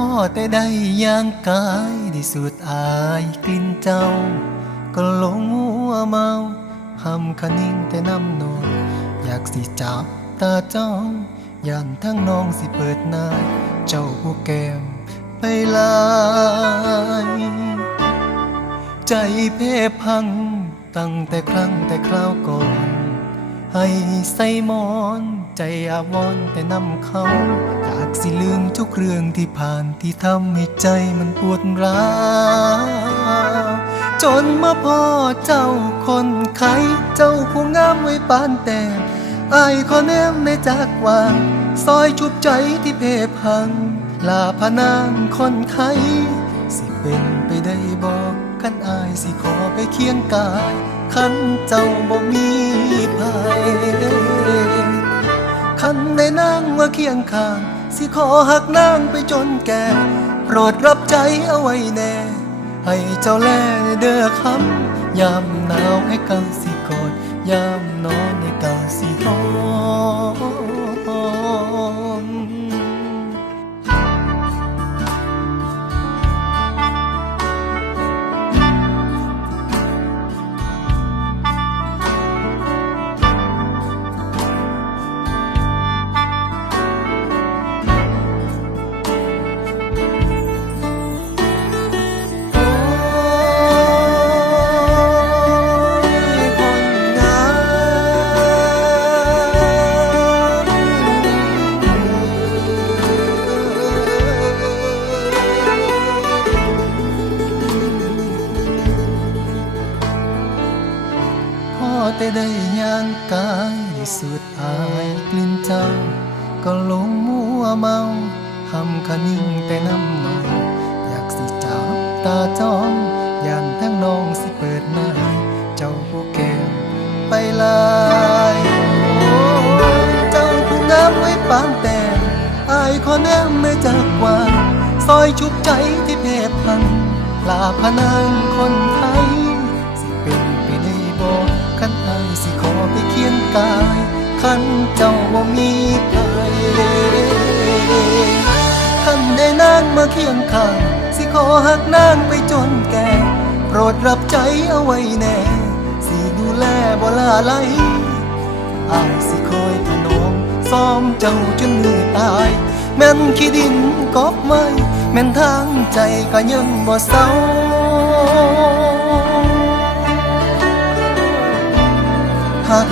พอแต่ได้ย่างกายได้สูดอายกลิ่นเจ้า ก็หลงหัวเมาหำคนิ่งแต่น้ำนองอยากสิจับตาจ้องย่านทั้งน้องสิเปิดหน้าเจ้าผู้แก้มไปลายใจเพพังตั้งแต่ครั้งแต่คราวก่อน ให้ใส่หมอนใจอาวรณ์แต่นำเขาอยากสิลืมทุกเรื่องที่ผ่านที่ทำให้ใจมันปวดร้าวจนมาพ่อเจ้าคนไข้เจ้าผู้งามไว้ปานแต่อายขอแนมในจากวางซอยชุบใจที่เพพัง ลาพนางคนไข้สิเป็นไปได้บอกกันอายสิขอไปเคียงกาย คันเจ้าบ่มี นางว่าเคียงข้าง สิขอหักนางไปจนแก่ โปรดรับใจเอาไว้แน่ ให้เจ้าแลเด้อคำยามหนาวให้เกาสิกอดยามนอนให้เกาสิหอม ได้ย่างกายสูดอายกลิ่นเจ้า ก็ลงมัวเมาหำคะนิ่งแต่น้ำนองอยากสิจับตาจ้องย่านทั้งน้องสิเปิดหน้าเจ้าผู้แก้มไปลายเจ้าผู้งามไว้ปานแต่อายขอแนมไม่จากวาซอยชุบใจที่เพพังลาพนางคนไทย คันเจ้าว่ามีภัยคันได้นางมาเคียงข้างสิขอหักนางไปจนแก่ โปรดรับใจเอาไว้แน่ สิดูแลบ่ลาไหลอายสิคอยถนอมซ้อมเจ้าจนมือตาย แม่นขี้ดินกอบไม้แม่นทางใจก็ยังบ่เศร้าหาก